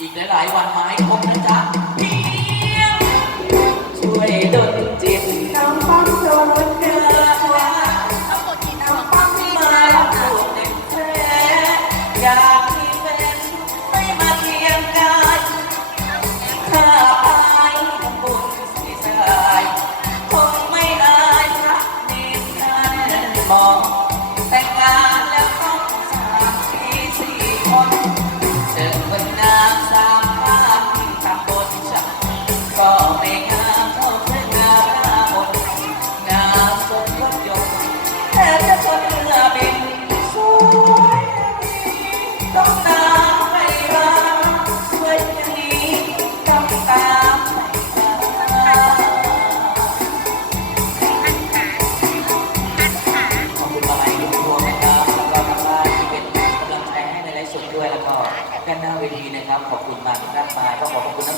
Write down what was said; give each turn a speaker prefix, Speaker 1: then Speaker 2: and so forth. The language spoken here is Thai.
Speaker 1: อีก
Speaker 2: หลายๆวันไหม้ครบนะจ๊ะ กันหน้าเว
Speaker 3: ที
Speaker 2: นะครับ ขอบคุณมากทุกท่านมาก็ขอบคุณ